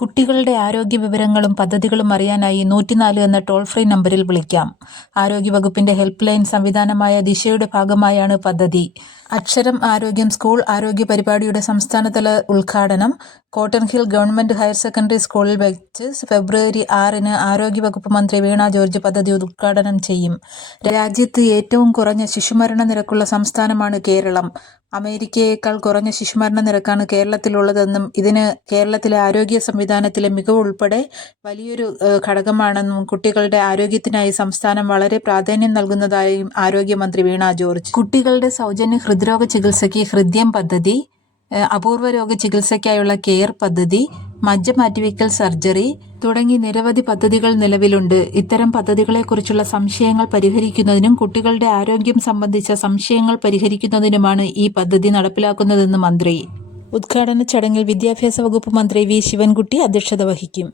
കുട്ടികളുടെ ആരോഗ്യ വിവരങ്ങളും പദ്ധതികളും അറിയാനായി 104 എന്ന ടോൾ ഫ്രീ നമ്പരിൽ വിളിക്കാം. ആരോഗ്യവകുപ്പിന്റെ ഹെൽപ്പ് ലൈൻ സംവിധാനമായ ദിശയുടെ ഭാഗമായാണ് പദ്ധതി. അക്ഷരം ആരോഗ്യം സ്കൂൾ ആരോഗ്യ പരിപാടിയുടെ സംസ്ഥാനതല ഉദ്ഘാടനം cotton hill government higher secondary സ്കൂളിൽ വെച്ച് ഫെബ്രുവരി 6-ന് ആരോഗ്യവകുപ്പ് മന്ത്രി വീണ ജോർജ് പദ്ധതി ഉദ്ഘാടനം ചെയ്യും. രാജ്യത്ത് ഏറ്റവും കുറഞ്ഞ ശിശുമരണ നിരക്കുള്ള സംസ്ഥാനമാണ് കേരളം. അമേരിക്കയേക്കാൾ കുറഞ്ഞ ശിശുമരണ നിരക്കാണ് കേരളത്തിലുള്ളതെന്നും ഇതിന് കേരളത്തിലെ ആരോഗ്യ സംവിധാനത്തിലെ മികവ് ഉൾപ്പെടെ വലിയൊരു ഘടകമാണെന്നും കുട്ടികളുടെ ആരോഗ്യത്തിനായി സംസ്ഥാനം വളരെ പ്രാധാന്യം നൽകുന്നതായും ആരോഗ്യമന്ത്രി വീണ ജോർജ്. കുട്ടികളുടെ സൗജന്യ ഹൃദ്രോഗ ചികിത്സയ്ക്ക് ഹൃദ്യം പദ്ധതി, അപൂർവ രോഗ ചികിത്സയ്ക്കായുള്ള കെയർ പദ്ധതി, മജ്ജ മാറ്റിവെക്കൽ സർജറി തുടങ്ങി നിരവധി പദ്ധതികൾ നിലവിലുണ്ട്. ഇത്തരം പദ്ധതികളെക്കുറിച്ചുള്ള സംശയങ്ങൾ പരിഹരിക്കുന്നതിനും കുട്ടികളുടെ ആരോഗ്യം സംബന്ധിച്ച സംശയങ്ങൾ പരിഹരിക്കുന്നതിനുമാണ് ഈ പദ്ധതി നടപ്പിലാക്കുന്നതെന്ന് മന്ത്രി. ഉദ്ഘാടന ചടങ്ങിൽ വിദ്യാഭ്യാസ വകുപ്പ് മന്ത്രി വി. ശിവൻകുട്ടി അധ്യക്ഷത വഹിക്കും.